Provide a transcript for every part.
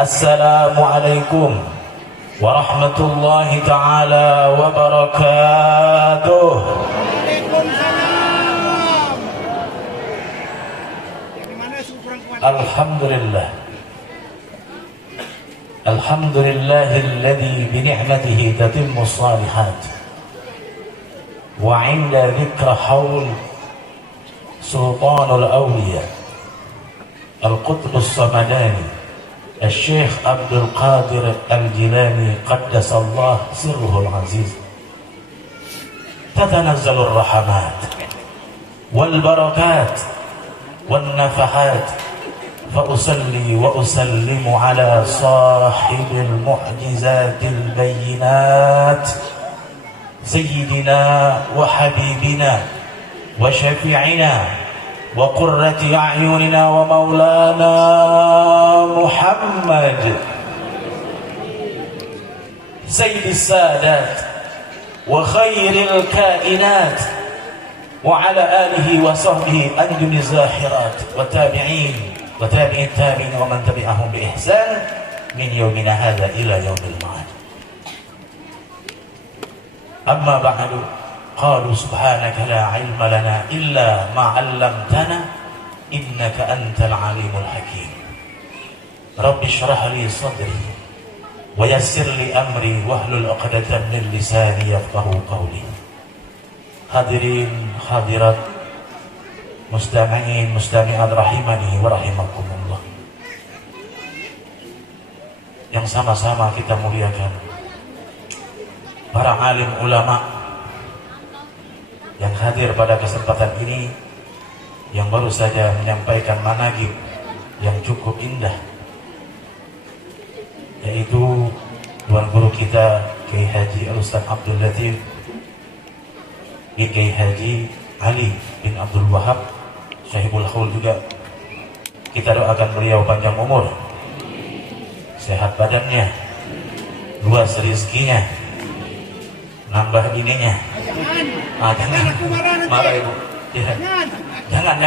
Assalamualaikum warahmatullahi ta'ala wabarakatuh. Alhamdulillah. Alhamdulillahilladzi bini'matihi tatimmu shalihat. Wa 'inda dzikra haul sultanul awliya al-qutbus samadani Al-Syekh Abdul Qadir Al-Jilani qaddasallahu sirruhul aziz. Tatanazzalur rahmat wal barakat wan nafahat. Fa usalli wa usallimu ala sahibil mu'jizatil bayyinat sayyidina wa habibina wa syafi'ina wa qurrati a'yunina wa maulana Muhammad sayyidis sadat wa khairil kainat wa ala alihi wa sahbihi anjuniz zahirat wa tabi'in wa tabi'in tabi'in wa man tabi'ahum bi ihsan min yawmina hadha ila yaumil ma'ad. Amma ba'du. Qalu subhanaka la ilma lana illa ma 'allamtana innaka antal alimul hakim. Rabbi shrah li sadri wa yassir li amri wahlul 'uqdatam min lisani yafqahu qawli. Hadirin hadirat mustami'in mustami'at rahimani wa rahimakumullah, yang sama-sama kita muliakan para alim ulama yang hadir pada kesempatan ini, yang baru saja menyampaikan manaqib yang cukup indah, yaitu Tuan Guru kita Kiai Haji Al-Ustaz Abdul Latif, Kiai Haji Ali bin Abdul Wahab Syahibul Haul juga. Kita doakan beliau panjang umur, sehat badannya, luas rezekinya, nambah ininya. Jangan marah ibu. Ya. Jangan.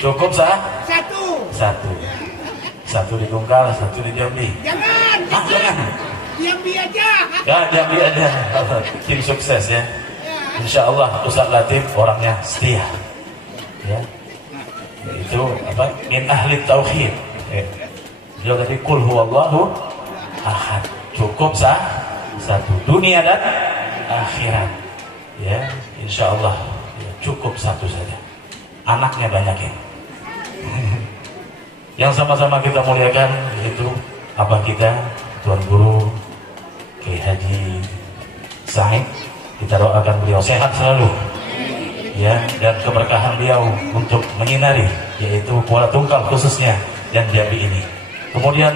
Cukup satu di Tunggal, satu di Jambi. Jangan. Jambi aja. Ya, Jambi aja. Tim sukses ya. Insya Allah Ustaz Latif orangnya setia. Ya. Itu apa? Min ahli tauhid. Dia tadi kul huwallahu ahad. Cukup satu, dunia dan akhirat. Ya, insya Allah ya, cukup satu saja. Anaknya banyakin. Yang sama-sama kita muliakan yaitu abah kita Tuan Guru Kiai Haji Said. Kita doakan beliau sehat selalu, ya, dan keberkahan beliau untuk menyinari yaitu Kuala Tungkal khususnya dan Jambi ini. Kemudian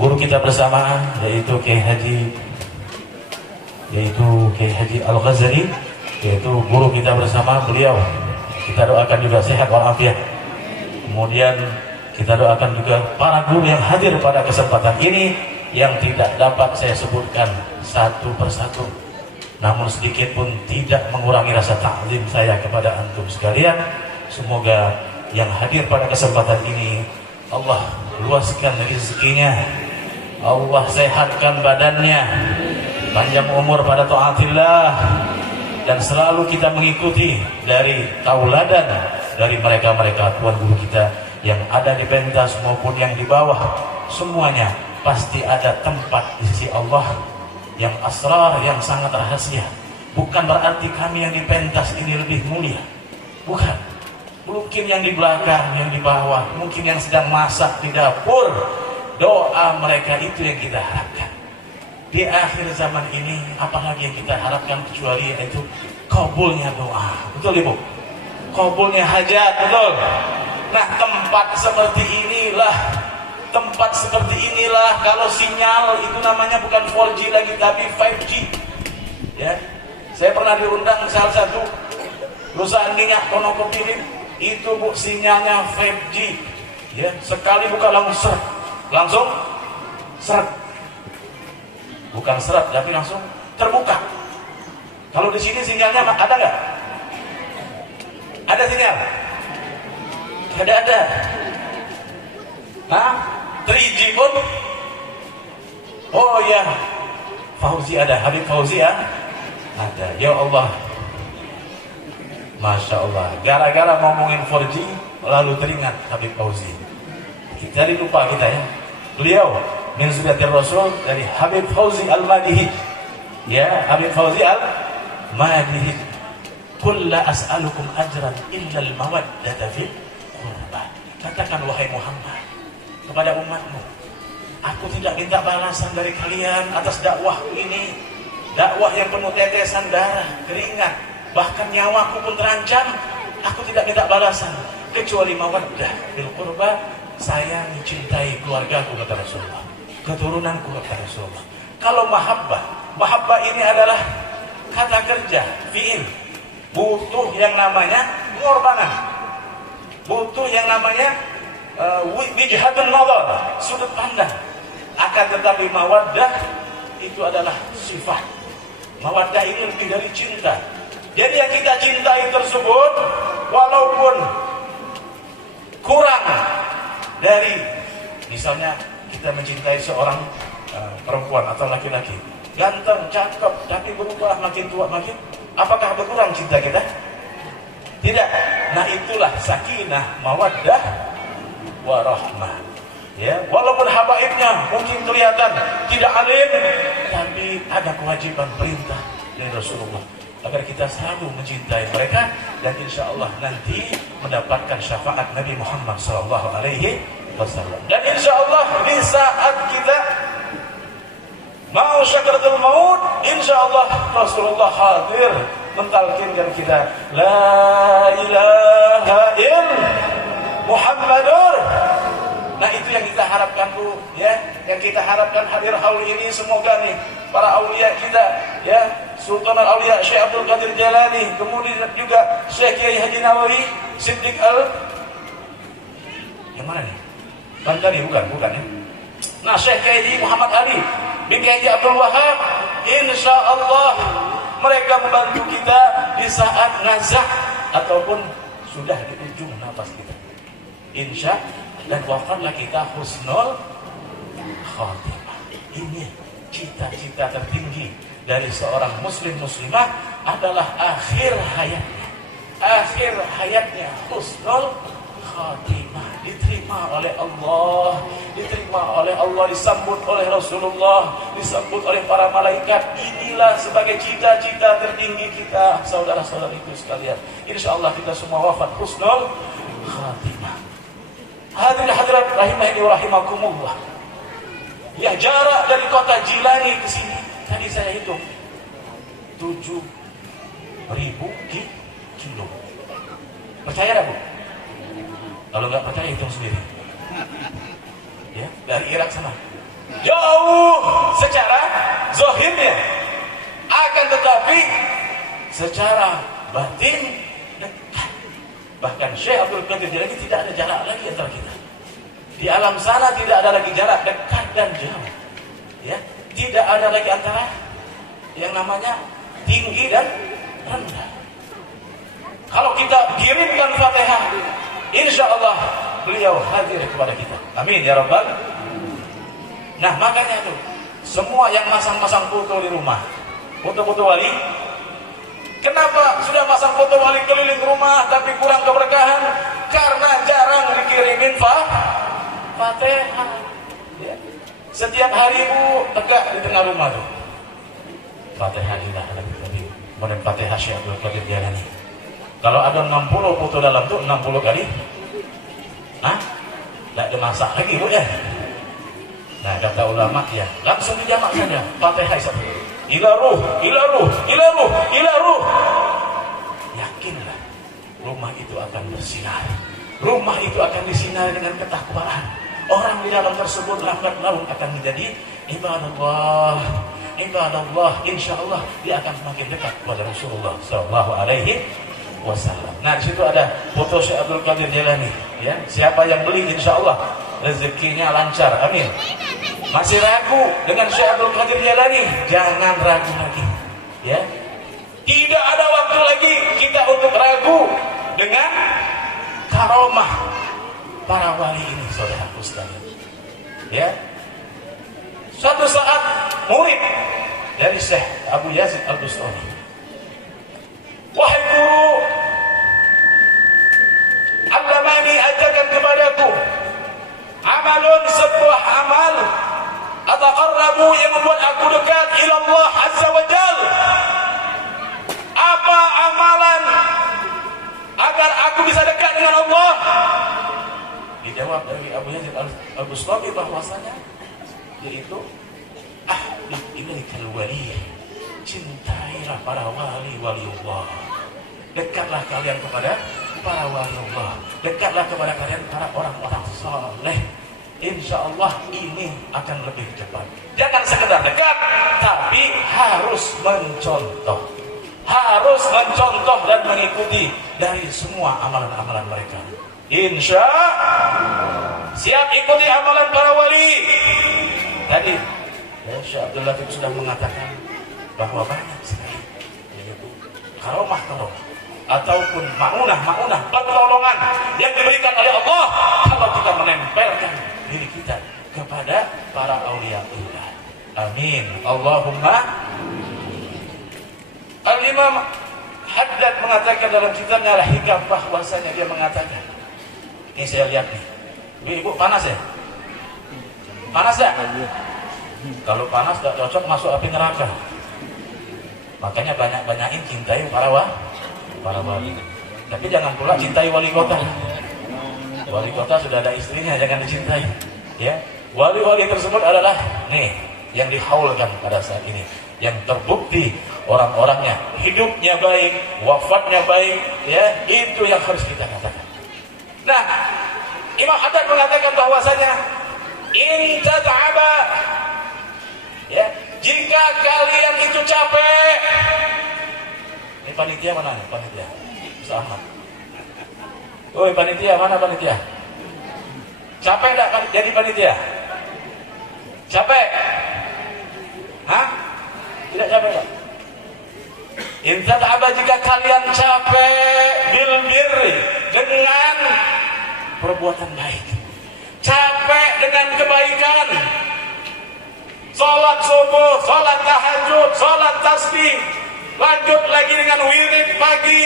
guru kita bersama yaitu Kiai Haji Al-Ghazali, yaitu guru kita bersama beliau. Kita doakan juga sehat walafiat. Kemudian kita doakan juga para guru yang hadir pada kesempatan ini, yang tidak dapat saya sebutkan satu persatu, namun sedikit pun tidak mengurangi rasa takzim saya kepada antum sekalian. Semoga yang hadir pada kesempatan ini Allah luaskan rezekinya, Allah sehatkan badannya, panjang umur pada taatillah, dan selalu kita mengikuti dari tauladan dari mereka-mereka Tuan Guru kita yang ada di pentas maupun yang di bawah. Semuanya pasti ada tempat di sisi Allah yang asrar, yang sangat rahasia. Bukan berarti kami yang di pentas ini lebih mulia, bukan. Mungkin yang di belakang, yang di bawah, mungkin yang sedang masak di dapur, doa mereka itu yang kita harapkan. Di akhir zaman ini, apalagi yang kita harapkan kecuali yaitu kabulnya doa. Betul Ibu? Kabulnya hajat, betul? Nah, tempat seperti inilah kalau sinyal itu namanya bukan 4G lagi tapi 5G. Ya. Saya pernah diundang salah satu perusahaan minyak Ponokopilin, itu Bu sinyalnya 5G. Ya, sekali buka langsung seret. Bukan seret, tapi langsung terbuka. Kalau di sini sinyalnya ada nggak? Ada sinyal? Ada. Hah? 3G pun? Oh ya, Fauzi ada, Habib Fauzi ya? Ada. Ya Allah, Masya Allah, gara-gara ngomongin 4G lalu teringat Habib Fauzi. Jadi lupa kita ya. Beliau min zuriyatir Rasul dari Habib Fauzi Al-Madihi. Ya, Habib Fauzi Al-Madihi. Qul la as'alukum ajran illa al-mawaddata fil qurba. Katakan wahai Muhammad kepada umatmu, aku tidak minta balasan dari kalian atas dakwah ini. Dakwah yang penuh tetesan darah, keringat, bahkan nyawaku pun terancam. Aku tidak minta balasan kecuali mawaddah bil qurba. Saya mencintai keluargaku kata Rasulullah, keturunanku kata Rasulullah. Kalau mahabbah ini adalah kata kerja, fi'il. Butuh yang namanya pengorbanan, butuh yang namanya wijhatun nazar, sudut pandang. Akan tetapi mawaddah itu adalah sifat. Mawaddah ini lebih dari cinta. Jadi yang kita cintai tersebut walaupun kurang dari, misalnya kita mencintai seorang perempuan atau laki-laki, ganteng, cakep, tapi berubah makin tua makin, apakah berkurang cinta kita? Tidak. Nah itulah sakinah, mawaddah, warahmah. Ya, walaupun habaibnya mungkin kelihatan tidak alim, tapi ada kewajiban perintah dari Rasulullah agar kita selalu mencintai mereka, dan insya Allah nanti mendapatkan syafaat Nabi Muhammad SAW. Dan insya Allah di saat kita mau syakaratul maut, insya Allah Rasulullah hadir mentalkinkan kita la ilaha illallah Muhammadur. Nah itu yang kita harapkan Bu, ya, yang kita harapkan hadir haul ini. Semoga nih para aulia kita, ya, Sultan al-Aulia Syekh Abdul Qadir Jalani, kemudian juga Syekh Kiai Haji Nawawi Siddiq yang mana nih? Bantari bukan ya. Nah Syekh Kiai Muhammad Ali bin Kiai Abdul Wahab, insya Allah mereka membantu kita di saat nazak ataupun sudah di ujung nafas kita. Insya dan wafatlah kita husnul khatimah. Ini cita-cita tertinggi dari seorang muslim muslimah adalah akhir hayatnya husnul khatimah, diterima oleh Allah, disambut oleh Rasulullah, disambut oleh para malaikat. Inilah sebagai cita-cita tertinggi kita, saudara-saudariku sekalian. Insya Allah kita semua wafat husnul khatimah. Hadirin hadirat rahimahni wa rahimakumullah. Ya, jarak dari kota Jilani ke sini tadi saya hitung 7.000 kilo. Percaya tak Bu? Kalau nggak percaya hitung sendiri. Ya, dari Irak sana. Jauh secara zahirnya, akan tetapi secara batin dekat. Bahkan Syekh Abdul Qadir Jalani tidak ada jarak lagi antara kita. Di alam sana tidak ada lagi jarak dekat dan jauh. Ya, tidak ada lagi antara yang namanya tinggi dan rendah. Kalau kita kirimkan Fatihah, insya Allah beliau hadir kepada kita. Amin ya Rabbal. Nah makanya tuh semua yang masang-masang foto di rumah, foto-foto wali, kenapa sudah pasang foto wali keliling rumah tapi kurang keberkahan? Karena jarang dikirimin Fatihah. Ya. Setiap hari Bu tegak di tengah rumah tuh Fatihah ilah Nabi, kemudian Fatihah Syekh Abdul Qadir Jalani. Kalau ada 60 foto dalam tuh 60 kali, tidak dimasak lagi Bu ya. Nah kata ulama ya langsung dijamak saja Fatihah satu. Ila ruh, ila ruh, ila ruh, ila ruh. Yakinlah rumah itu akan bersinar. Rumah itu akan disinari dengan ketakwaan. Orang di dalam tersebut lambat laun akan menjadi ibadallah. Insya Allah dia akan semakin dekat kepada Rasulullah SAW. Nah di situ ada foto Syekh Abdul Qadir Jalani. Ya, siapa yang beli insya Allah rezekinya lancar. Amin. Masih ragu dengan Syekh Abdul Qadir Jalani? Jangan ragu lagi. Ya, tidak ada waktu lagi kita untuk ragu dengan karomah para wali ini, saudaraku sekalian. Ya. Suatu saat murid dari Syekh Abu Yazid Al-Bustami, wahai guru, allamani, ajarkan kepadaku amalun, sebuah amal, ataqarrabu, yang membuat aku dekat ila Allah Azza wa Jal. Apa amalan agar aku bisa dekat dengan Allah? Dijawab dari Abu Yazid Al-Bustami bahwasanya yaitu ahlul ilaikal wali, cintailah para wali Allah. Dekatlah kalian kepada para wali Allah, dekatlah kepada kalian para orang-orang saleh. Insya Allah ini akan lebih cepat. Jangan sekedar dekat, tapi harus mencontoh dan mengikuti dari semua amalan-amalan mereka. Insya siap ikuti amalan para wali. Tadi Syekh Abdul Latif sudah mengatakan bahwa banyak sekali yaitu karomah ataupun ma'unah pertolongan yang diberikan oleh Allah kalau kita menempelkan diri kita kepada para auliyaullah. Amin. Allahumma. Al-Imam Haddad mengatakan dalam kitabnya Al-Hikam bahwasanya dia mengatakan, ini saya lihat nih, ibu panas ya? Panas ya? Kalau panas tidak cocok masuk api neraka. Makanya banyak-banyakin cintai para wali. Tapi jangan pula cintai wali kota. Wali kota sudah ada istrinya, jangan dicintai. Ya, wali-wali tersebut adalah nih yang dihaulkan pada saat ini, yang terbukti orang-orangnya hidupnya baik, wafatnya baik, ya itu yang harus kita katakan. Nah, Imam Haddad mengatakan bahwasanya in tata'aba, ya, jika kalian itu capek. Ini panitia mana nih? Panitia Ustaz Ahmad. Oi panitia, mana panitia? Capek enggak jadi panitia? Capek? Hah? Tidak capek enggak? Inta ta'aba, jika kalian capek bil birri, dengan perbuatan baik, capek dengan kebaikan, sholat subuh, sholat tahajud, sholat tasbih, lanjut lagi dengan wirid pagi,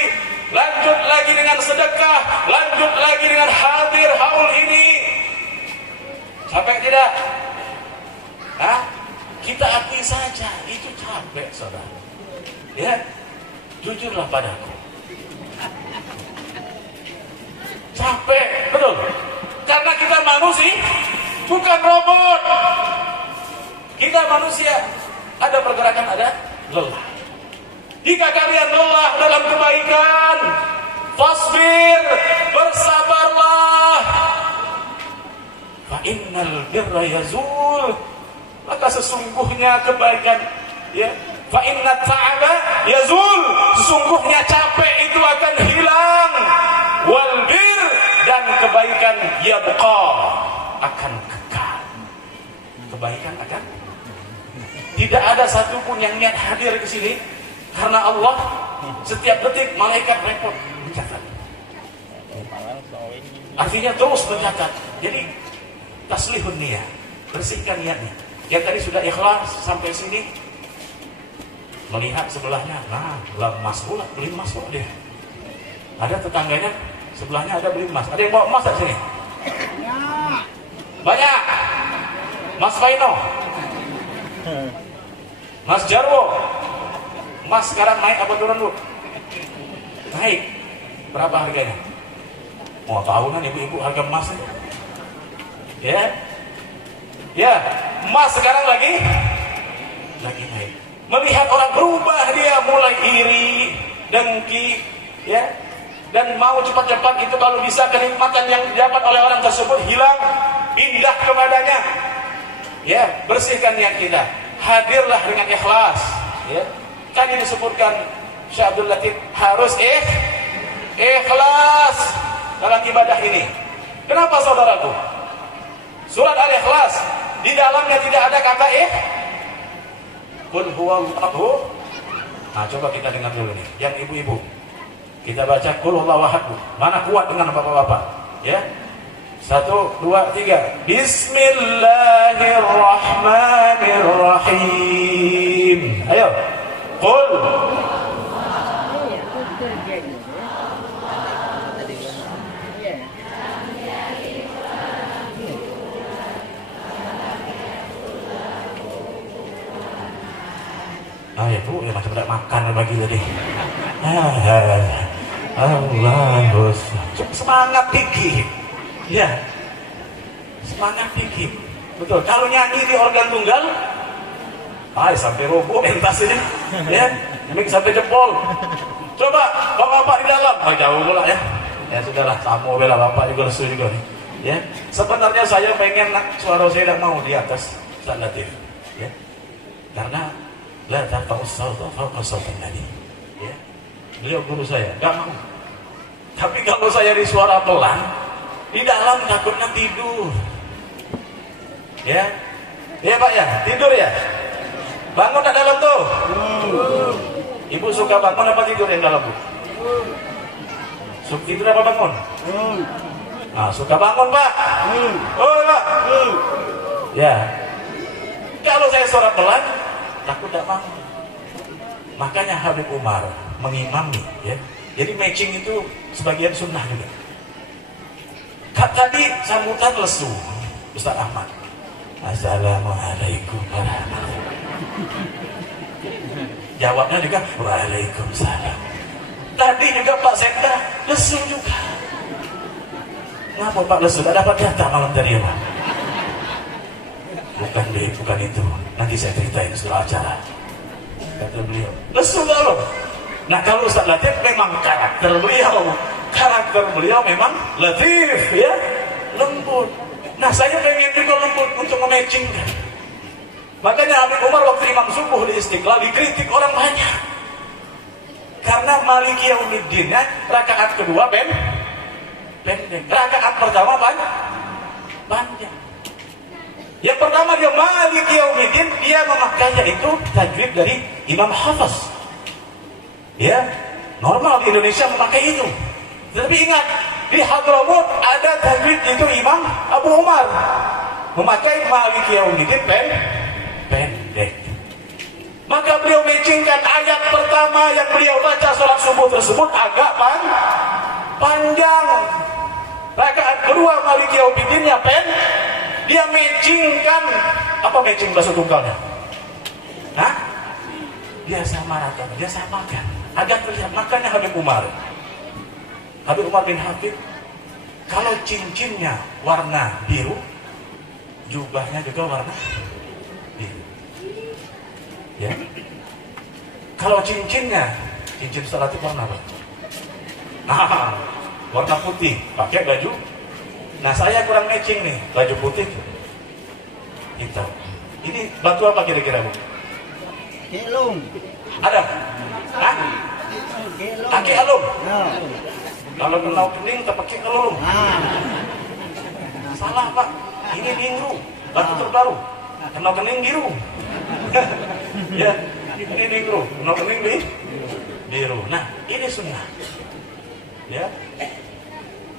lanjut lagi dengan sedekah, lanjut lagi dengan hadir haul ini. Capek tidak? Hah? Kita akui saja itu capek, saudara. Ya, jujurlah padaku. Capek, betul. Karena kita manusia, bukan robot. Kita manusia, ada pergerakan, ada lelah. Jika kalian lelah dalam kebaikan, fasbir, bersabarlah. Fa innal birra yazul, maka sesungguhnya kebaikan, ya, fa inna ta'aba yazul, sesungguhnya capek itu akan hilang. Wal bir, dan kebaikan yabqa, akan kekal. Kebaikan akan, tidak ada satupun yang niat hadir ke sini karena Allah. Setiap detik malaikat repot mencatat. Artinya terus mencatat. Jadi taslihun niat, bersihkan niatnya. Yang tadi sudah ikhlas sampai sini, melihat sebelahnya, nah emas pula, beli emas pula dia. Ada tetangganya sebelahnya ada beli emas. Ada yang bawa emas dari sini? Banyak. Mas Faino, Mas Jarwo, emas sekarang naik apa turun Bu? Naik. Berapa harganya? Mau tahunan ibu-ibu harga emasnya? Ya, ya, emas sekarang lagi naik. Melihat orang berubah, dia mulai iri, dengki, ya, dan mau cepat-cepat itu kalau bisa kenikmatan yang didapat oleh orang tersebut hilang, pindah kepadanya. Ya, bersihkan niat kita. Hadirlah dengan ikhlas. Ya, kan ini disebutkan Syekh Abdul Latif harus ikhlas dalam ibadah ini. Kenapa saudaraku? Surat Al-Ikhlas di dalamnya tidak ada kata Qul huwallahu. Nah, coba kita dengar dulu nih, yang ibu-ibu. Kita baca Qul huwallahu ahad. Mana kuat dengan bapak-bapak? Ya. 1, 2, 3. Bismillahirrahmanirrahim. Ayo. Qul. Oh ya Bu, ya macam tidak makan bagi tadi. Allahus. Semangat dikit. Ya. Semangat dikit. Betul. Kalau nyanyi di organ tunggal, sampai roboh pentas ini. Ya, mic sampai jempol. Coba bapak-bapak di dalam. Jauh pula ya. Ya sudahlah, sama bela bapak juga lesu juga nih. Ya. Sebenarnya saya pengen suara saya tidak mau di atas Ustaz Latif. Ya. Karena la tarfa'us sauta fawqa sautin nabi. Ya. Beliau guru saya, enggak mau. Tapi kalau saya di suara pelan, di dalam takutnya tidur. Ya. Ya Pak ya, tidur ya. Bangun tak dalam tuh. Ibu suka bangun apa tidur yang dalam Bu? Suka tidur apa bangun? Suka bangun Pak. Oh Pak. Ya. Kalau saya suara pelan, takut tak bangun. Makanya Habib Umar mengimami ya. Jadi matching itu sebagian sunnah juga. Tadi sambutan lesu Ustaz Ahmad. Assalamualaikum warahmatullahi. Jawabnya juga waalaikumsalam. Tadi juga Pak Sekda lesu juga. Kenapa Pak lesu? Tak dapat data malam tadi ya Pak? Bukan itu. Nanti saya ceritain setelah acara. Kata beliau, lesu gak lo? Nah kalau Ustaz Latif memang karakter beliau memang latif ya, lembut. Nah saya pengen juga lembut untuk mematchingkan. Makanya Habib Umar waktu imam subuh di Istiqlal dikritik orang banyak. Karena Maliki Yaumiddin rakaat kedua pendek, rakaat pertama panjang. Yang pertama dia Maliki Yaumiddin, dia memakainya itu tajwid dari Imam Hafiz. Ya, normal di Indonesia memakai itu. Tapi ingat, di Hadramut ada tajwid itu Imam Abu Umar memakai Maliki Yaumiddin pendek. Maka beliau matchingkan ayat pertama yang beliau baca sholat subuh tersebut agak panjang. Rakaat kedua Maliki Yaumiddinnya dia matchingkan apa matching bahasa tunggalnya? Dia samarakan, dia samakan. Agak terlihat, makanya Habib Umar bin Habib, kalau cincinnya warna biru, jubahnya juga warna biru. Ya. Kalau cincin salat itu warna apa? Warna putih, pakai baju. Nah saya kurang matching nih, baju putih hitam. Ini batu apa kira-kira Bu? Gelung. Ada? Kaki alum. Kalau kenal kening terpakai alum. Salah Pak, ini ningru, batu terbaru. Kenal kening biru. Ya, ini ningru, kenal kening biru. Nah, ini sunnah. Ya,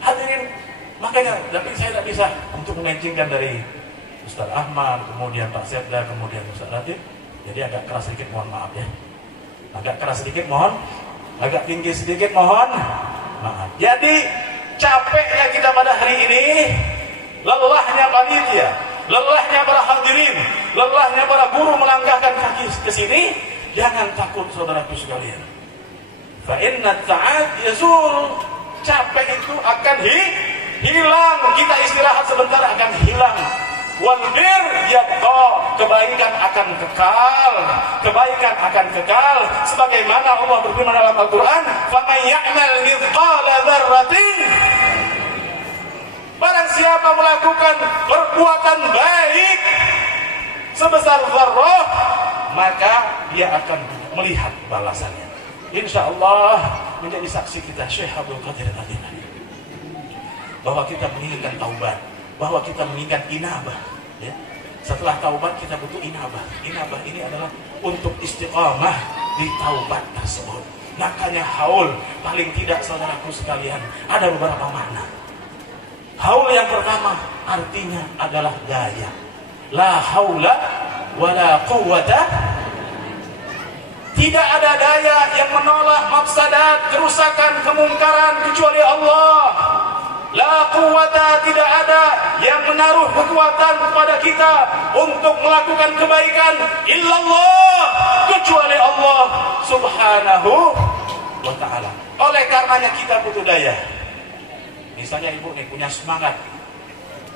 hadirin, makanya tapi saya tidak bisa untuk mematchingkan dari Ustaz Ahmad, kemudian Pak Sekda, kemudian Ustaz Latif. Jadi agak keras sedikit, mohon maaf ya. Agak keras sedikit, agak tinggi sedikit, mohon maaf. Jadi capeknya kita pada hari ini, lelahnya panitia, lelahnya para hadirin, lelahnya para guru melangkahkan kaki ke sini. Jangan takut saudaraku sekalian. Fa inna ta'ad yazul. Capek itu akan hilang. Kita istirahat sebentar akan hilang. Wal bir yabqa, kebaikan akan kekal. Kebaikan akan kekal sebagaimana Allah berfirman dalam Al-Qur'an, "Faman ya'mal mithqala dzarratin." Barang siapa melakukan perbuatan baik sebesar zarrah, maka dia akan melihat balasannya. Insyaallah menjadi saksi kita Syekh Abdul Qadir Al-Jilani bahwa kita menginginkan taubat, bahwa kita menginginkan inabah ya. Setelah taubat kita butuh inabah. Inabah ini adalah untuk istiqamah di taubat tersebut. Makanya haul paling tidak saudaraku sekalian ada beberapa makna. Haul yang pertama artinya adalah daya. La haula wala quwwata. Tidak ada daya yang menolak mafsadat, kerusakan, kemungkaran kecuali Allah. La quwwata, tidak ada yang menaruh kekuatan kepada kita untuk melakukan kebaikan illallah, kecuali Allah subhanahu wa ta'ala. Oleh karenanya kita butuh daya. Misalnya ibu nih punya semangat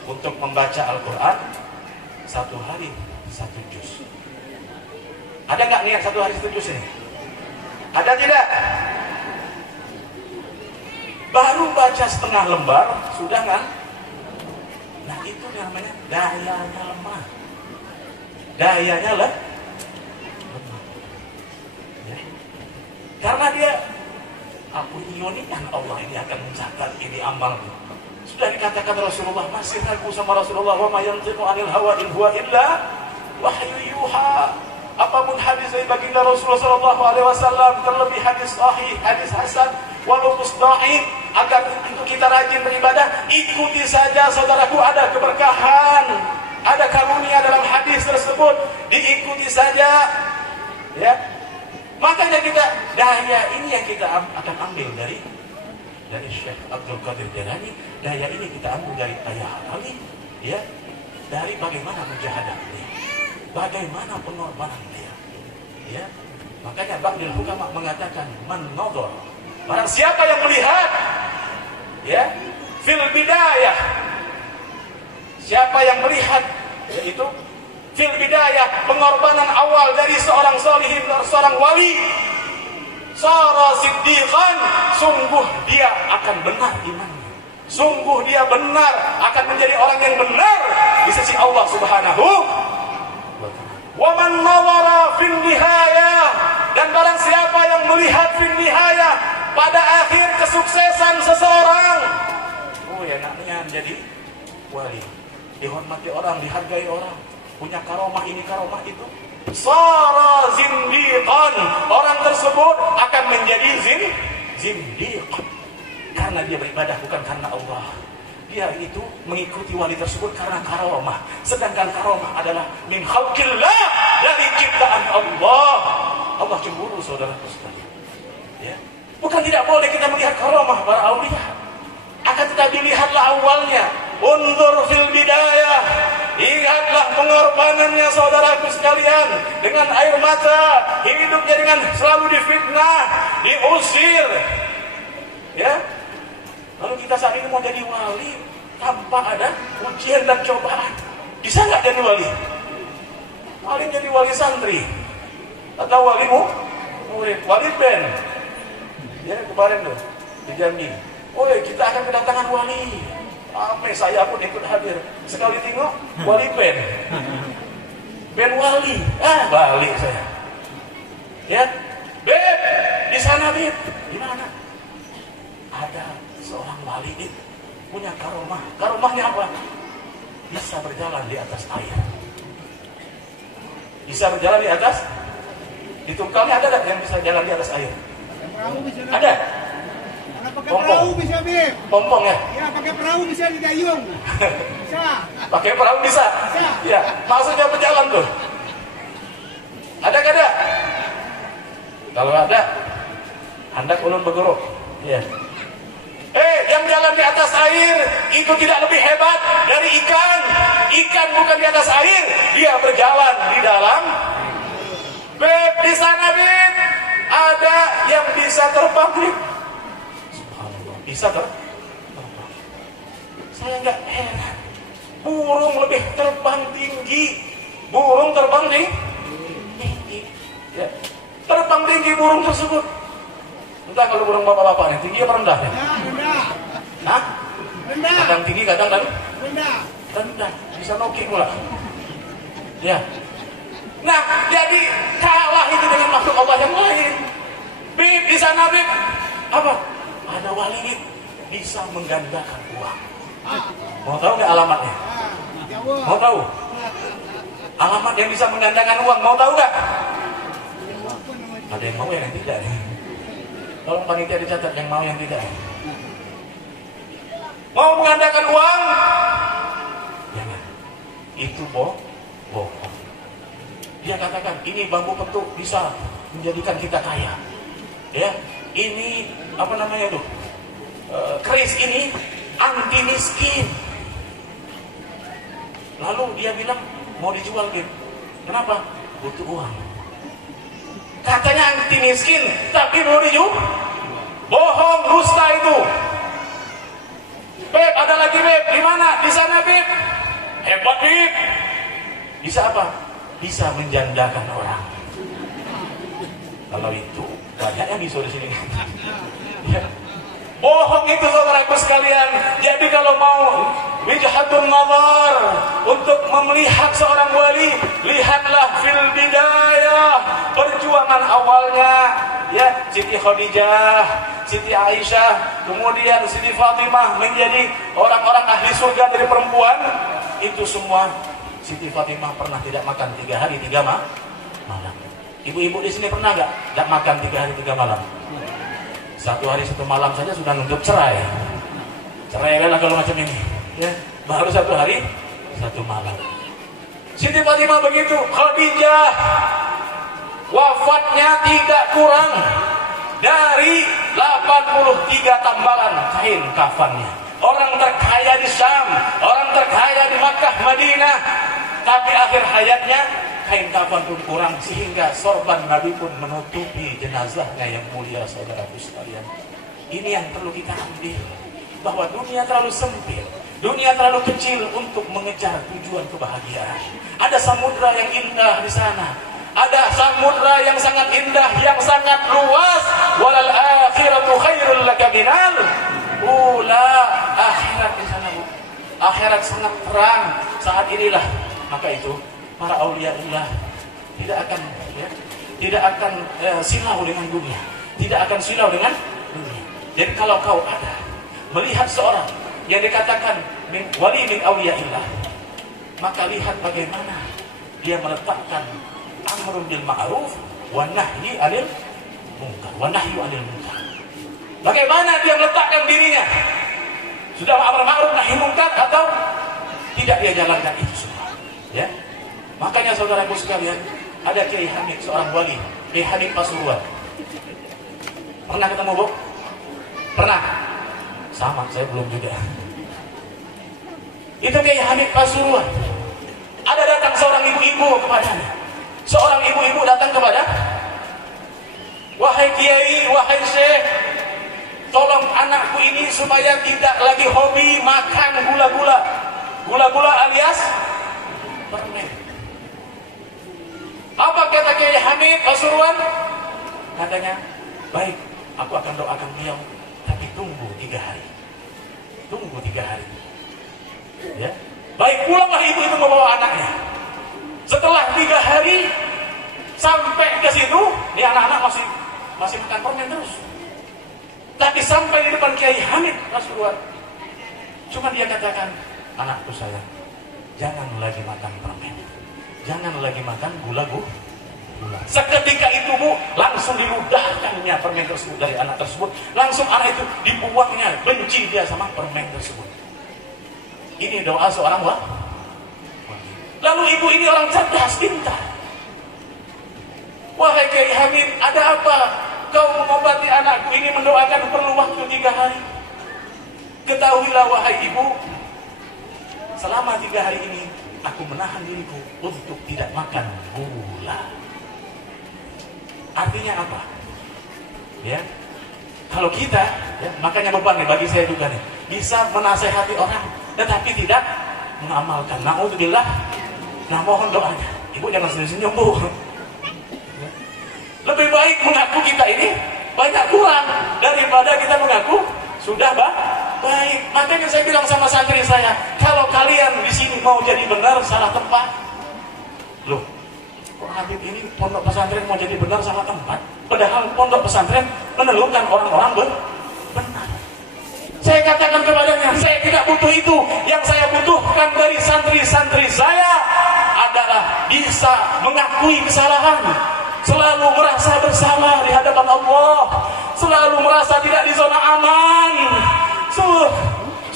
untuk membaca Al-Quran 1 hari 1 juz. Ada nggak niat 1 hari 1 juz ini? Ada tidak? Baru baca setengah lembar sudah kan? Nah itu namanya dayanya lemah. Dayanya lemah. Ya. Karena dia aku ionikan Allah ini akan mencatat ini amalku. Sudah dikatakan Rasulullah, masih ragu sama Rasulullah, wa ma yantiqu 'anil hawa in huwa illa wahyu yuha. Apapun hadis dari baginda Rasulullah sallallahu alaihi wasallam, terlebih hadis sahih, hadis hasan, walau mustahil, agar untuk kita rajin beribadah, ikuti saja saudaraku, ada keberkahan, ada karunia dalam hadis tersebut, diikuti saja. Ya. Makanya kita daya ini yang kita akan ambil dari Syekh Abdul Qadir Jailani. Daya ini kita ambil dari Ayah Ali, ya, dari bagaimana mujahadah dia, bagaimana pengorbanan dia, ya. Makanya Ba'dil Hukama mengatakan man nadhar, barang siapa yang melihat, ya, fil bidayah, siapa yang melihat, yaitu fil bidayah, pengorbanan awal dari seorang sholihin, seorang wali, sara siddiqan, sungguh dia akan benar imannya, sungguh dia benar akan menjadi orang yang benar di sisi Allah subhanahu wa ta'ala. Wa man nawara fil nihayah, dan barang siapa yang melihat fil nihayah, pada akhir kesuksesan seseorang, oh ya naknya menjadi wali, dihormati orang, dihargai orang, punya karomah ini karomah itu, sara zindiqan, orang tersebut akan menjadi zindiq karena dia beribadah bukan karena Allah. Dia itu mengikuti wali tersebut karena karomah, sedangkan karomah adalah min khalqillah, dari ciptaan Allah. Allah cemburu saudaraku sekalian, ya. Bukan tidak boleh kita melihat karomah para aulia, akan tetapi lihatlah awalnya. Undur fil bidayah, ingatlah pengorbanannya saudaraku sekalian, dengan air mata, hidupnya dengan selalu difitnah, diusir, ya. Lalu kita saat ini mau jadi wali tanpa ada ujian dan cobaan, bisa nggak jadi wali? Paling jadi wali santri atau wali murid, wali band, ya kemarin tuh di Jambi. Oh kita akan kedatangan wali. Saya pun ikut hadir. Sekali tengok wali band wali, balik saya. Ya, Beb, di sana Beb, di mana? Ada seorang wali itu punya karomah. Karomahnya apa? Bisa berjalan di atas air. Bisa berjalan di atas. Di Tungkalnya ada nggak yang bisa jalan di atas air? Ada. Pakai perahu bisa, Bib. Pompong ya? Ya, pakai perahu bisa digayung. Bisa. Pakai perahu bisa? Bisa. Ya, maksudnya berjalan tuh. Ada nggak ada? Kalau ada, hendak ulun berguru. Ya. Yang jalan di atas air itu tidak lebih hebat dari ikan. Ikan bukan di atas air, dia berjalan di dalam. Beb, di sana Beb, ada yang bisa terbang Beb. Bisa terbang. Saya nggak heran. Burung lebih terbang tinggi. Burung terbang tinggi. Ya. Terbang tinggi burung tersebut. Entah kalau burung bapak-bapak nih, tinggi apa rendah ya? Rendah. Hah? Rendah. Kadang tinggi, kadang rendah. Rendah. Bisa nokik pula. Ya. Nah, jadi kalah itu dengan makhluk Allah yang lain. Bib, di sana Bib. Apa? Ada wali bisa menggandakan uang. Mau tahu nggak alamatnya? Mau tahu? Alamat yang bisa menggandakan uang, mau tahu nggak? Ada yang mau yang tidak? Tolong panitia dicatat yang mau yang tidak. Mau menggandakan uang? Jangan. Itu bohong. Dia katakan ini bambu petuk bisa menjadikan kita kaya. Ya, ini apa namanya itu? Keris ini anti miskin. Lalu dia bilang mau dijual, Beb. Kenapa? Butuh uang. Katanya anti miskin, tapi mau dijual? Bohong, dusta itu. Beb, ada lagi, Beb. Di mana? Di sana, Beb. Hebat, Beb. Bisa apa? Bisa menjandakan orang. Kalau itu banyak yang disuruh di sini. Ya. Bohong itu saudaraku sekalian. Jadi kalau mau wijhatun nazar untuk melihat seorang wali, lihatlah fil bidayah, perjuangan awalnya. Ya, Siti Khadijah, Siti Aisyah, kemudian Siti Fatimah menjadi orang-orang ahli surga dari perempuan. Itu semua Siti Fatimah pernah tidak makan 3 hari 3 malam. Ibu-ibu di sini pernah nggak makan 3 hari 3 malam? 1 hari 1 malam saja sudah nuntut cerai. Cerai lah kalau macam ini. Ya, baru 1 hari 1 malam. Siti Fatimah begitu. Khadijah wafatnya tidak kurang dari 83 tambalan kain kafannya. Orang terkaya di Syam, orang terkaya di Makkah, Madinah, tapi akhir hayatnya kain kafan pun kurang sehingga sorban Nabi pun menutupi jenazahnya yang mulia saudaraku sekalian. Ini yang perlu kita ambil, bahwa dunia terlalu sempit, dunia terlalu kecil untuk mengejar tujuan kebahagiaan. Ada samudra yang indah di sana, ada samudra yang sangat indah, yang sangat luas. Walal akhiratu khairul laka minal ula. Akhirat di sana, Bu. Akhirat sangat terang saat inilah. Maka itu para auliaullah tidak akan silau dengan dunia, tidak akan silau dengan dunia. Jadi kalau kau ada melihat seorang yang dikatakan wali min auliaillah, maka lihat bagaimana dia meletakkan amrun bil ma'ruf wa nahyi 'anil munkar, wa nahyu 'anil munkar. Bagaimana dia meletakkan dirinya? Sudah amar ma'ruf nahi munkar atau tidak dia jalankan itu semua? Ya. Makanya saudaraku sekalian, ada Kiai Hamid, seorang wali, Kiai Hamid Pasuruan. Pernah ketemu, Bu? Pernah? Sama, saya belum juga. Itu Kiai Hamid Pasuruan. Ada datang seorang ibu-ibu kepadanya. Seorang ibu-ibu datang kepada, wahai Kiai, wahai Syekh, tolong anakku ini supaya tidak lagi hobi makan gula-gula. Gula-gula alias permen. Apa kata Kiai Hamid Pasuruan? Katanya, baik, aku akan doakan beliau, tapi tunggu 3 hari. Tunggu 3 hari. Ya, baik, pulanglah ibu itu membawa anaknya. Setelah 3 hari sampai ke situ, ini anak-anak masih makan permen terus. Tapi sampai di depan Kiai Hamid Pasuruan, cuma dia katakan, anakku sayang, jangan lagi makan permen. Jangan lagi makan gula. Seketika itu, Bu, langsung diludahkannya permen tersebut dari anak tersebut. Langsung anak itu dibuangnya, benci dia sama permen tersebut. Ini doa seorang wali. Lalu ibu ini orang cerdas, pintar. Wahai Kiai Hamid, ada apa? Kau mengobati anakku ini, mendoakan perlu waktu 3 hari. Ketahuilah wahai ibu, selama 3 hari ini aku menahan diriku untuk tidak makan gula. Artinya apa? Ya, kalau kita, ya, makanya beban nih bagi saya juga nih, bisa menasehati orang, tetapi tidak mengamalkan. Na'udzubillah. Nah, mohon doanya. Ibu jangan senyum-senyum, Bu. Lebih baik mengaku kita ini banyak kurang daripada kita mengaku sudah baik. Makanya saya bilang sama santri saya, kalau kalian di sini mau jadi benar, salah tempat. Loh, kok Habib ini pondok pesantren mau jadi benar, salah tempat? Padahal pondok pesantren menelukan orang-orang benar. Saya katakan kepadanya, saya tidak butuh itu. Yang saya butuhkan dari santri-santri saya adalah bisa mengakui kesalahan, selalu merasa bersalah di hadapan Allah, selalu merasa tidak di zona aman.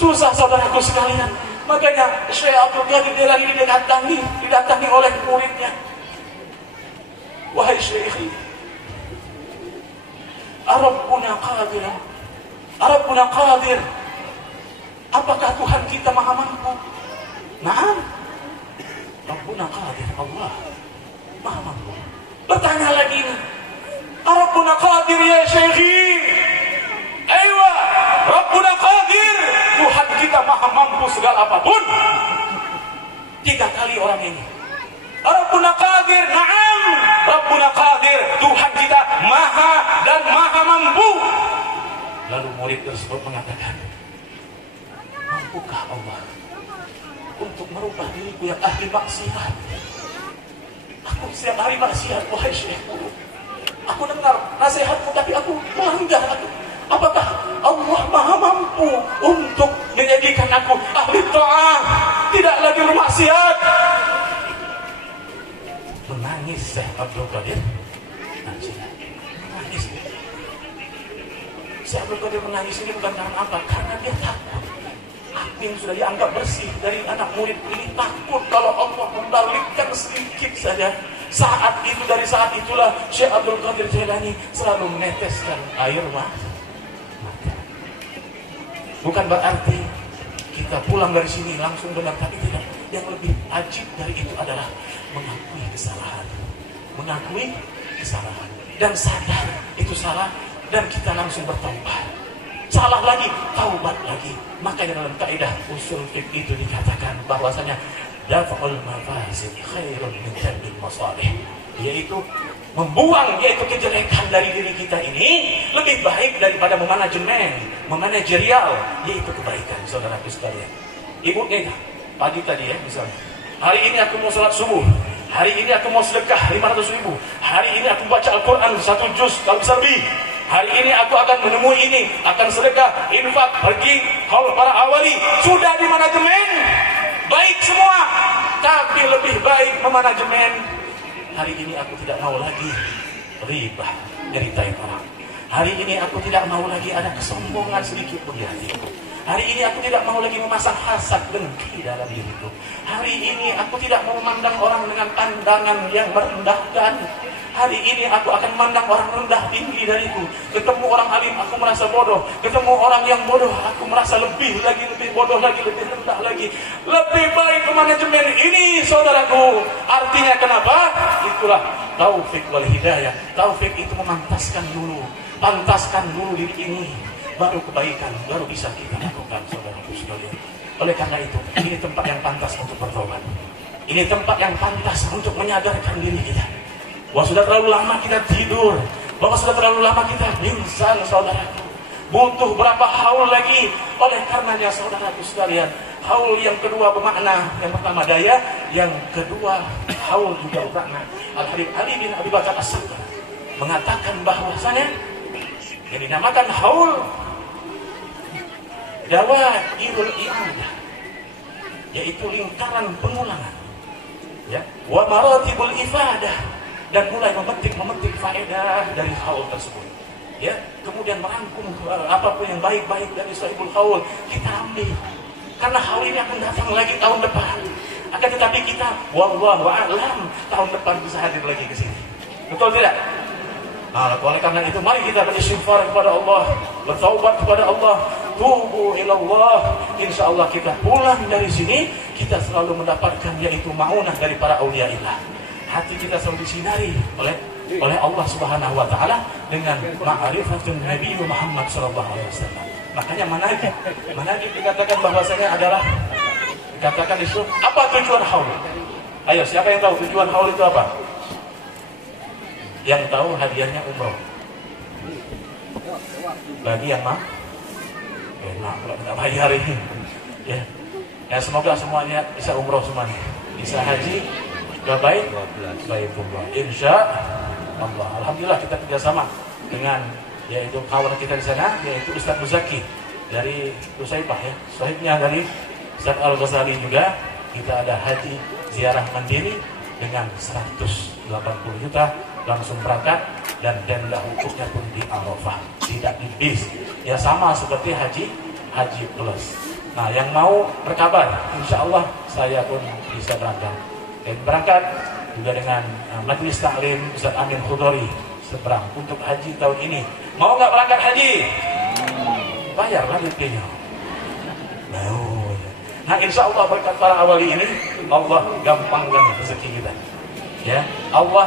susah saudaraku sekalian. Makanya Syekh Abdul Qadir Jailani didatangi oleh muridnya. Wahai Syekh, Rabbuna Qadir. Apakah Tuhan kita maha mampu? Naam. Rabbuna Qadir, Allah maha mampu. Bertanya lagi, Rabbuna Qadir ya Syekhi. Aywa, Rabbuna Qadir. Tuhan kita maha mampu segala apapun. 3 kali orang ini. Rabbuna Qadir, na'am. Rabbuna Qadir, Tuhan kita maha dan maha mampu. Lalu murid tersebut mengatakan, mampukah Allah untuk merubah diriku yang ahli maksiat? Aku setiap hari maksiat, wahai Syekhku. Aku dengar nasihatmu tapi aku melanggar. Apakah Allah maha mampu untuk menjadikan aku ahli ta'ah, tidak lagi bermaksiat? Menangis Syekh Abdul Qadir. Menangis. Syekh Abdul Qadir menangis ini bukan karena apa? Karena dia takut. Apa yang sudah dianggap bersih dari anak murid ini takut kalau Allah membalikkan sedikit saja. Dari saat itulah Syekh Abdul Qadir Jailani selalu meneteskan air mata. Bukan berarti kita pulang dari sini langsung benar, tapi tidak. Yang lebih ajib dari itu adalah mengakui kesalahan dan sadar itu salah dan kita langsung bertaubat. Salah lagi, taubat lagi. Makanya dalam kaidah usul fiqh itu dikatakan bahwasanya daf'ul mafasid khairun min jalbil masalih, yaitu membuang kejelekan dari diri kita ini lebih baik daripada memanajerial, yaitu kebaikan. Saudaraku sekalian, ibu Neda pagi tadi ya misalnya, hari ini aku mau sholat subuh, hari ini aku mau sedekah 500.000, hari ini aku baca Al-Quran 1 juz kalau bisa lebih, hari ini aku akan menemui ini, akan sedekah, infak, pergi haul para awali. Sudah di manajemen baik semua, tapi lebih baik memanajemen. Hari ini aku tidak mau lagi ribah, nyeritain orang. Hari ini aku tidak mau lagi ada kesombongan sedikit pun di hatiku. Hari ini aku tidak mau lagi memasang hasad dengki dalam diriku. Hari ini aku tidak mau memandang orang dengan pandangan yang merendahkan. Hari ini aku akan memandang orang rendah tinggi dariku. Ketemu orang alim aku merasa bodoh. Ketemu orang yang bodoh aku merasa lebih bodoh lagi, lebih rendah lagi. Lebih baik manajemen ini, saudaraku. Artinya kenapa? Itulah taufik wal hidayah. Taufik itu memantaskan dulu. Pantaskan dulu diri ini, baru kebaikan, baru bisa kita lakukan, saudaraku sekalian. Oleh karena itu, ini tempat yang pantas untuk bertobat. Ini tempat yang pantas untuk menyadarkan diri kita bahwa sudah terlalu lama kita tidur, bahwa sudah terlalu lama kita pingsan, saudaraku. Butuh berapa haul lagi? Oleh karenanya, saudaraku sekalian, haul yang kedua bermakna, yang pertama daya, yang kedua haul juga bermakna. Al-Habib Ali bin Abi Bakar As-Sakar mengatakan bahwasanya yang dinamakan haul dawairul i'adah, yaitu lingkaran pengulangan, ya, wa maratibul ifadah, dan mulai memetik faedah dari haul tersebut, ya, kemudian merangkum apapun yang baik-baik dari sahibul haul kita ambil, karena haul ini akan datang lagi tahun depan. Akan tetapi kita wallahu a'lam tahun depan bisa hadir lagi ke sini, betul tidak? Nah, oleh karena itu mari kita beristighfar kepada Allah, bertaubat kepada Allah, tubu ilallah. Insyaallah kita pulang dari sini kita selalu mendapatkan yaitu maunah dari para auliaillah. Hati kita selalu disinari oleh Allah Subhanahu wa taala dengan ma'rifatun Nabi Muhammad sallallahu alaihi wasallam. Makanya manhaj dikatakan bahwasanya adalah dikatakan itu apa tujuan haul? Ayo, siapa yang tahu tujuan haul itu apa? Yang tahu hadiahnya umroh. Bagi yang mah enak kalau tidak bayar ini, ya. Ya semoga semuanya bisa umroh semuanya, bisa haji, baik umroh. Insya Allah. Alhamdulillah kita kerjasama dengan yaitu kawan kita di sana, yaitu Ustaz Muzaki dari Nusaibah, ya. Sahibnya dari Ustaz Al-Ghazali juga. Kita ada haji ziarah mandiri dengan 180 juta. Langsung berangkat dan tenda wukufnya pun di Arafah, tidak di bis. Ya sama seperti haji plus. Nah, yang mau berkabar, insya Allah saya pun bisa berangkat. Dan berangkat juga dengan Majelis Taklim Ustaz Amin Khudori seberang untuk haji tahun ini. Mau nggak berangkat haji? Bayarlah DP-nya. Mau. Nah, insya Allah berkat para awali ini, Allah gampangkan rezeki kita. Ya, Allah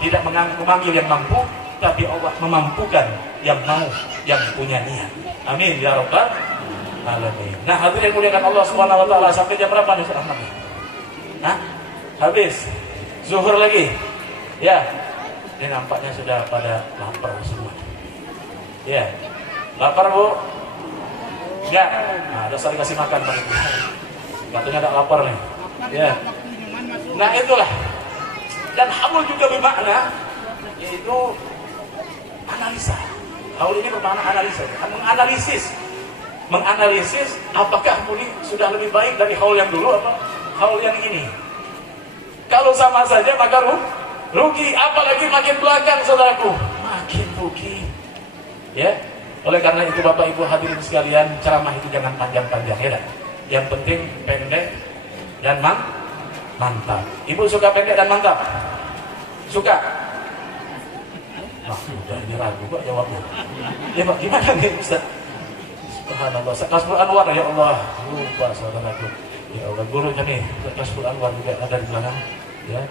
tidak memanggil yang mampu, tapi Allah memampukan yang mau, yang punya niat. Amin ya rabbal alamin. Nah, hadirin yang muliakan Allah Subhanahu wa taala, sampai jam berapa nih Ustaz Ahmad? Hah? Habis. Zuhur lagi. Ya. Ini nampaknya sudah pada lapar semua. Ya. Lapar, Bu? Ya. Nah, dasar dikasih makan tadi. Katanya ada lapar nih. Ya. Nah, itulah. Dan hamul juga bermakna yaitu analisa. Haul ini bermakna analisa, menganalisis apakah muni sudah lebih baik dari haul yang dulu apa haul yang ini. Kalau sama saja maka rugi, apalagi makin belakang saudaraku, makin rugi. Ya, oleh karena itu Bapak Ibu hadirin sekalian, ceramah itu jangan panjang-panjang ya. Yang penting pendek dan mantap. Ibu suka pendek dan mantap? Suka? Nah, udah ini ragu Pak jawabnya. Ya Pak, gimana nih Ustaz? Subhanallah, Kasbul Anwar ya Allah. Lupa saudaraku. Ya Allah, gurunya nih, Kasbul Anwar juga ada di belakang. Ya.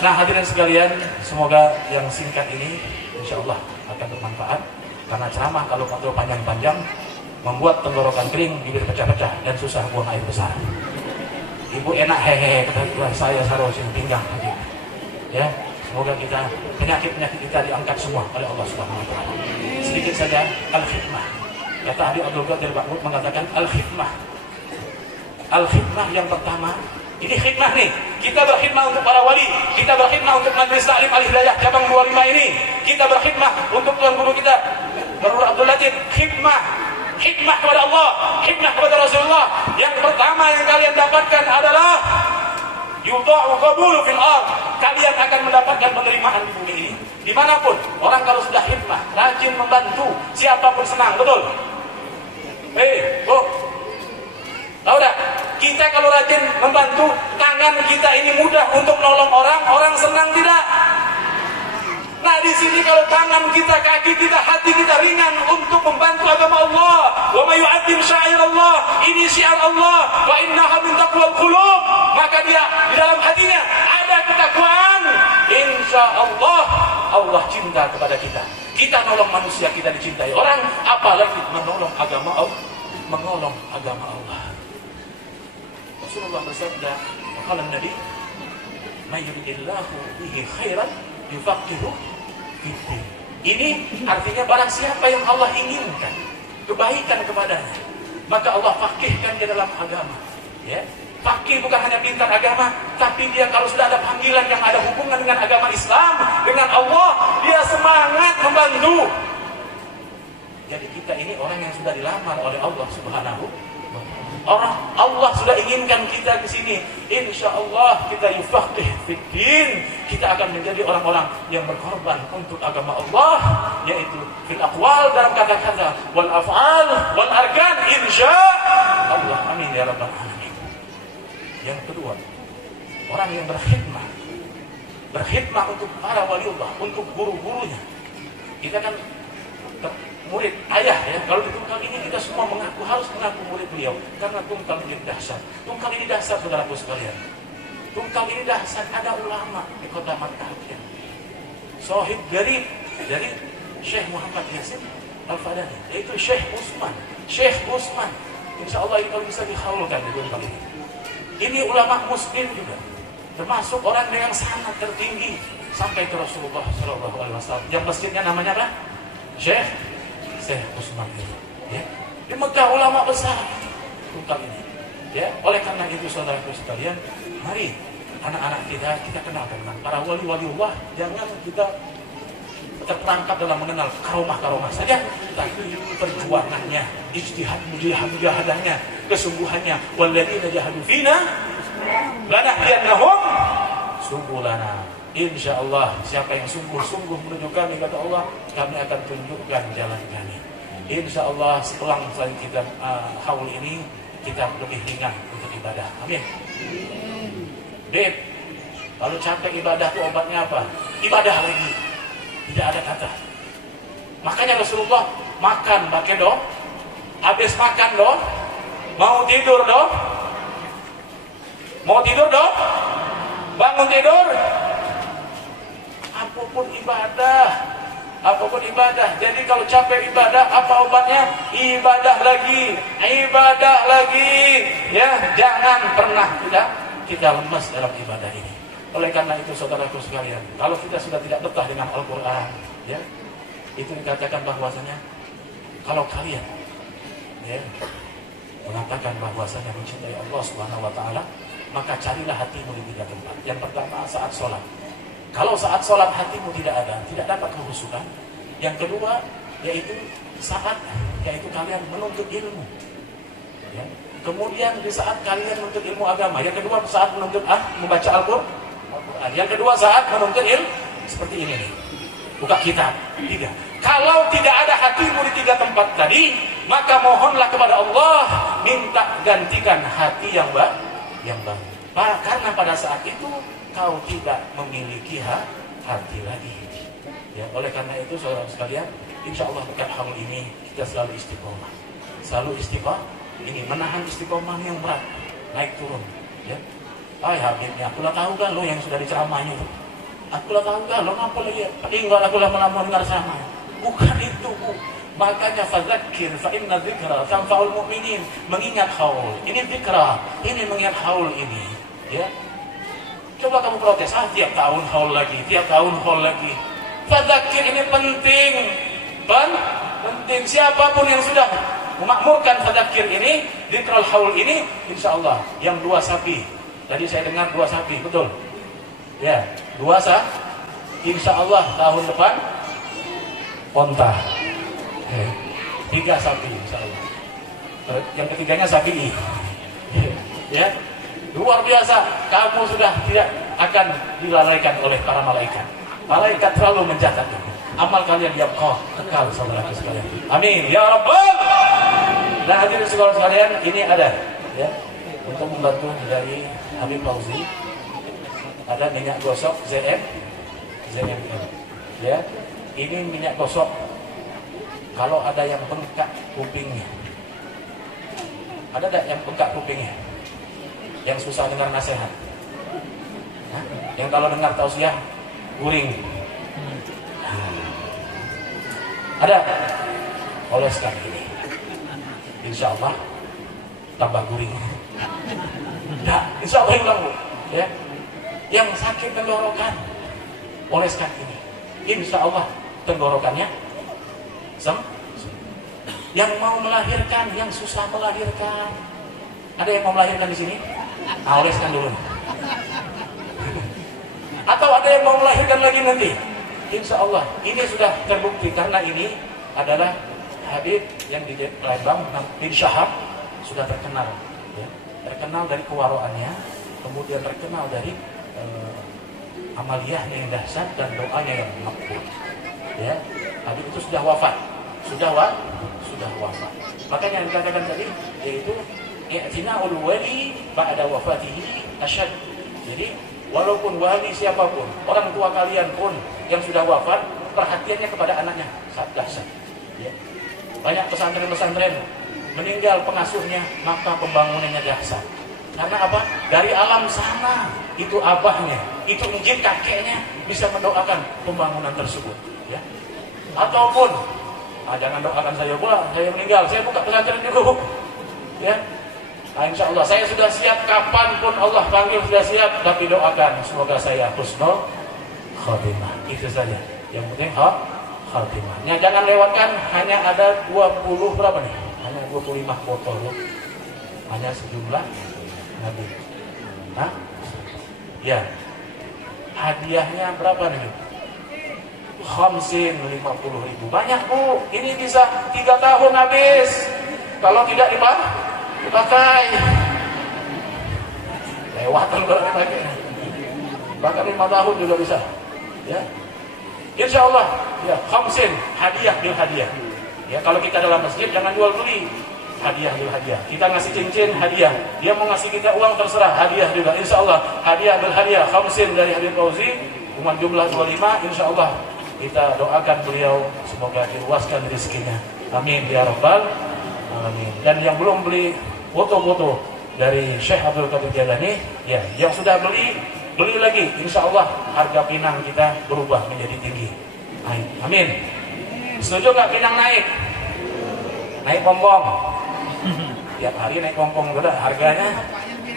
Nah, hadirin sekalian, semoga yang singkat ini insya Allah akan bermanfaat. Karena ceramah kalau panjang-panjang membuat tenggorokan kering, bibir pecah-pecah dan susah buang air besar. Ibu enak hehehe kata saya sarosin pinggang gitu. Ya, semoga kita penyakit-penyakit kita diangkat semua oleh Allah Subhanahu wa taala. Sedikit saja al-khidmah. Kata Habib Abdul Qadir Ba'ud mengatakan al-khidmah. Al-khidmah yang pertama, ini khidmah nih. Kita berkhidmah untuk para wali, kita berkhidmah untuk Majelis Taklim Al-Hidayah cabang 25 ini. Kita berkhidmah untuk tuan guru kita Darul Abdul Latif, hikmah kepada Allah, hikmah kepada Rasulullah. Yang pertama yang kalian dapatkan adalah yudha'u qabulu fil ard. Kalian akan mendapatkan penerimaan di bumi ini. Dimanapun orang kalau sudah hikmah, rajin membantu, siapapun senang, betul? Bu, tahu tak? Kita kalau rajin membantu, tangan kita ini mudah untuk menolong orang, orang senang tidak? Nah, di sini kalau tangan kita, kaki kita, hati kita ringan untuk membantu agama Allah. Wa may yu'azzim sya'airallah, ini syiar Allah, wa innaha min taqwal qulub. Maka dia di dalam hatinya ada ketakwaan. Insyaallah Allah cinta kepada kita. Kita nolong manusia, kita dicintai orang, apalagi menolong agama Allah, menolong agama Allah. Rasulullah bersabda, qala Nabi, "May yuridillahu bihi khairan yufaqihu fiddin." Ini artinya barang siapa yang Allah inginkan kebaikan kepadanya, maka Allah fakihkan dia dalam agama. Ya, fakih bukan hanya pintar agama, tapi dia kalau sudah ada panggilan yang ada hubungan dengan agama Islam, dengan Allah, dia semangat membantu. Jadi kita ini orang yang sudah dilamar oleh Allah Subhanahu. Orang Allah sudah inginkan kita di sini. Insya Allah kita yufaqih fiddin. Kita akan menjadi orang-orang yang berkorban untuk agama Allah, yaitu fil aqwal, dalam kata-kata, wal af'al, wal arkan. Insya Allah. Amin ya rabbal alamin. Yang kedua, orang yang berkhidmah untuk para waliullah, untuk guru-gurunya. Kita kan murid ayah ya. Kalau di Tungkal ini kita semua harus mengaku murid beliau, karena Tungkal ini dahsyat. Tungkal ini dahsyat saudaraku sekalian. Tungkal ini dahsyat. Ada ulama di kota Makkah, Sohib garib dari Syekh Muhammad Yasin Al-Fadani, yaitu Syekh Usman. Insya Allah ini kalau bisa dihaulkan di Tungkal ini. Ini ulama muslim juga, termasuk orang yang sangat tertinggi sampai ke Rasulullah SAW. Yang masjidnya namanya apa? Syekh Usman ini, ya. Di Mekah ulama besar Tungkal ini, ya. Oleh karena itu saudaraku sekalian, mari anak-anak kita kenalkan para wali-waliullah. Jangan kita terperangkap dalam mengenal karomah saja, tapi perjuangannya, ijtihad mujahadahnya, kesungguhannya. Walladzina jahadu fina lanahdiyannahum subulana. Insya Allah, siapa yang sungguh-sungguh menuju kami, kata Allah, kami akan tunjukkan jalan kami. Insya Allah, setelah kita haul ini, kita lebih ringan untuk ibadah. Amin. Beb, kalau capek ibadah itu obatnya apa? Ibadah lagi. Tidak ada kata. Makanya Rasulullah makan pakai dong. Habis makan dong. Mau tidur dong. Mau tidur dong. Bangun tidur. Apapun ibadah. Jadi kalau capek ibadah, apa obatnya? Ibadah lagi. Ya, jangan pernah kita lemas dalam ibadah ini. Oleh karena itu saudaraku sekalian, kalau kita sudah tidak betah dengan Al-Quran, ya, itu dikatakan bahwasanya kalau kalian, ya, mengatakan bahwasanya mencintai Allah Subhanahu Wa Taala, maka carilah hatimu di 3 tempat. Yang pertama saat sholat. Kalau saat sholat hatimu tidak dapat kehusukan. Yang kedua yaitu kalian menuntut ilmu. Ya. Kemudian di saat kalian menuntut ilmu agama. Yang kedua saat membaca Al-Quran. Yang kedua saat menuntut ilmu seperti ini nih. Buka kitab. 3. Kalau tidak ada hatimu di 3 tempat tadi, maka mohonlah kepada Allah minta gantikan hati yang baru. Karena pada saat itu kau tidak memiliki hati lagi. Ya, oleh karena itu saudara sekalian, insya Allah berkat haul ini kita selalu istiqomah. Ini menahan istiqomah yang berat, naik turun. Ya. Habibnya, akulah tahu kan lo yang sudah diceramahnya itu. Akulah tahu kan lo ngapa lagi? Tinggal akulah melamun dengar ceramah. Bukan itu, Bu. Makanya fadzakir fa inna dzikra tanfa'ul mu'minin. Mengingat haul. Ini dzikra, ini mengingat haul ini. Ya. Coba kamu protes, tiap tahun haul lagi. Fadzakir ini penting. Penting. Siapapun yang sudah memakmurkan fadzakir ini, dzikrul haul ini, insyaallah yang 2 sapi. Tadi saya dengar 2 sapi, betul? Ya, 2 sapi. Insyaallah tahun depan onta. 3 sapi insyaallah. Yang ketiganya sapi. Ya. Luar biasa, kamu sudah tidak akan dilalaikan oleh para malaikat. Malaikat terlalu mencatat. Amal kalian kekal saudara sekalian. Amin ya rabbal. Nah, hadirin sekalian, ini ada ya untuk membantu dari Habib Fauzi. Ada minyak gosok ZM. Ya. Ini minyak gosok kalau ada yang bengkak kupingnya. Ada tak yang bengkak kupingnya? Yang susah dengar nasihat. Yang kalau dengar tausiah guring. Ada oleskan ini. Insya Allah tambah guring. Insya Allah hilang, Bu. Ya. Yang sakit tenggorokan oleskan ini. Insya Allah tenggorokannya yang mau melahirkan, yang susah melahirkan. Ada yang mau melahirkan di sini? Oleskan dulu. Atau ada yang mau melahirkan lagi nanti? Insya Allah ini sudah terbukti karena ini adalah Habib yang di Lembang bin Syahab, sudah terkenal, ya. Terkenal dari kewaroannya, kemudian terkenal dari amaliyahnya yang dahsyat dan doanya yang makbul. Ya, Habib itu sudah wafat, sudah wafat. Makanya yang dikatakan tadi yaitu i'tina'ul wali ba'da wafatihi asyad. Jadi walaupun wali siapapun, orang tua kalian pun yang sudah wafat, perhatiannya kepada anaknya sangat dahsyat. Ya. Banyak pesantren-pesantren meninggal pengasuhnya, maka pembangunannya dahsyat. Karena apa? Dari alam sana itu abahnya, itu mungkin kakeknya bisa mendoakan pembangunan tersebut. Ya. Ataupun jangan doakan saya pula, saya meninggal, saya buka pesantren dulu. Ya. Insya Allah saya sudah siap, kapanpun Allah panggil sudah siap, tapi doakan semoga saya husnul khatimah. Itu saja. Yang penting khatimahnya jangan lewatkan. Hanya ada 20 berapa nih? Hanya 25 botol. Hanya sejumlah Nabi. Ya. Hadiahnya berapa nih? 50.000. Banyak, Bu. Ini bisa 3 tahun habis. Kalau tidak dipakai. Lewatan kalau dipakai. Bahkan 5 tahun juga bisa. Ya. Insya Allah ya 50 hadiah bil hadiah. Ya, kalau kita dalam masjid jangan jual beli. hadiah bil hadiah. Kita ngasih cincin hadiah, dia mau ngasih kita uang terserah, hadiah juga. Insya Allah hadiah bil hadiah. Khamsin dari Habib Fauzi, cuma jumlah 25. Insya Allah kita doakan beliau semoga diluaskan rezekinya. Amin ya rabbal alamin. Dan yang belum beli foto-foto dari Syekh Abdul Qadir Jailani, ya, yang sudah beli lagi. Insya Allah harga pinang kita berubah menjadi tinggi. Amin. Setuju nggak pinang naik? Naik pompong. Tiap hari naik pompong juga harganya.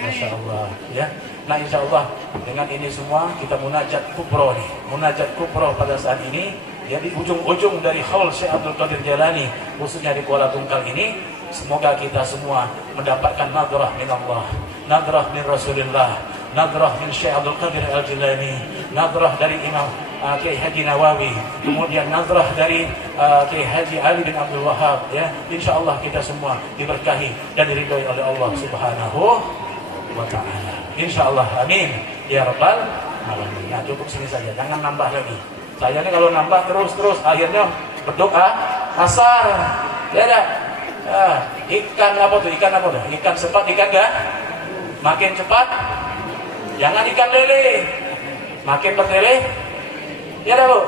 Masya Allah, ya. Nah, insya Allah dengan ini semua kita munajat kubro nih. Munajat kubro pada saat ini, ya, di ujung-ujung dari haul Syekh Abdul Qadir Jailani, khususnya di Kuala Tungkal ini, semoga kita semua mendapatkan nadrah min Allah, nadrah min Rasulullah, nadrah min Syekh Abdul Qadir Al-Jilani, nadrah dari Imam Kiai Haji Nawawi, kemudian nadrah dari Kiai Haji Ali bin Abdul Wahab, ya. Insyaallah kita semua diberkahi dan diridhoi oleh Allah Subhanahu wa taala. Insyaallah, amin ya rabbal alamin. Nah, cukup sini saja, jangan nambah lagi. Saya ini kalau nambah terus akhirnya berdoa kasar. Ya dah. Ikan apa tuh? Ikan cepat, ikan enggak? Makin cepat. Jangan ikan lele. Makin bertele. Ya dah, Bu.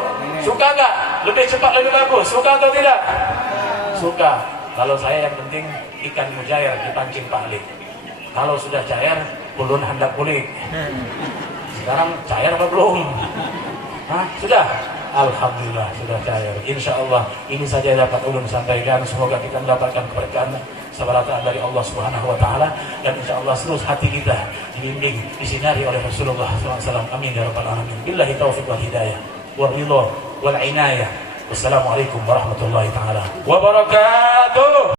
Suka enggak? Lebih cepat lebih bagus. Suka atau tidak? Suka. Kalau saya yang penting ikan mujair dipancing Pak Ali. Kalau sudah cair, ulun hendak kulit. Sekarang cair apa belum? Hah? Sudah? Alhamdulillah sudah cair. Insya Allah ini saja yang dapat ulun sampaikan. Semoga kita mendapatkan keberkahan sabarataan dari Allah Subhanahu wa taala, dan insya Allah seluruh hati kita dibimbing, disinari oleh Rasulullah SAW. Amin ya rabbal alamin. Billahi taufiq wal hidayah wal ridha wal inayah. Wassalamualaikum warahmatullahi taala wabarakatuh.